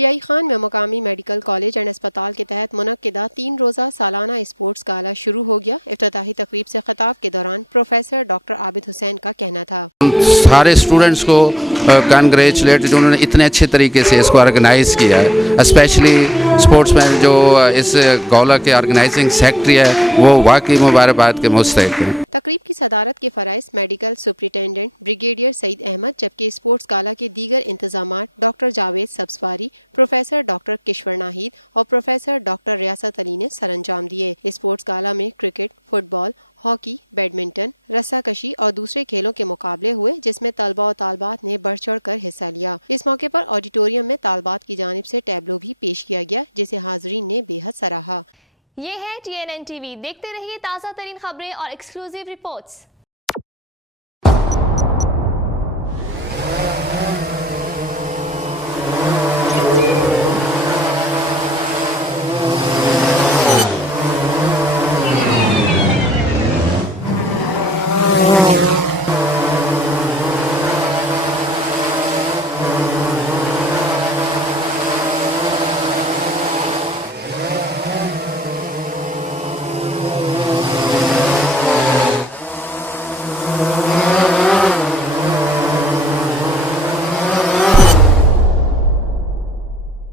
D I Khan میں مقامی medical college and اسپتال کے تحت منعقدہ 3 روزہ سالانہ اسپورٹس گالا شروع ہو گیا۔ افتتاحی تقریب سے خطاب کے دوران پروفیسر ڈاکٹر عابد حسین کا کہنا تھا، سارے اسٹوڈنٹس کو کنگریچولیٹ، انہوں نے اتنے اچھے طریقے سے اس کو آرگنائز کیا ہے، اسپیشلی اسپورٹس میں جو اس گولا کے آرگنائزنگ سیکٹری ہے وہ واقعی مبارکباد کے مستحق ہیں۔ تقریب کی صدارت کے فرائض medical superintendent brigadier Saeed Ahmed, جبکہ اسپورٹس گالا کے دیگر انتظامات doctor Javed Sabzwari, professor doctor Kishwar Naheed اور پروفیسر ڈاکٹر ریاست علی نے سر انجام دیے۔ اسپورٹس گالا میں کرکٹ، فٹ بال، ہاکی، بیڈمنٹن، رسا کشی اور دوسرے کھیلوں کے مقابلے ہوئے، جس میں طلباء و طالبات نے بڑھ چڑھ کر حصہ لیا۔ اس موقع پر آڈیٹوریم میں طالبات کی جانب سے ٹیبلو بھی پیش کیا گیا، جسے حاضرین نے بے حد سراہا۔ یہ ہے TNN TV، دیکھتے رہیے تازہ ترین خبریں اور ایکسکلوزیو رپورٹس۔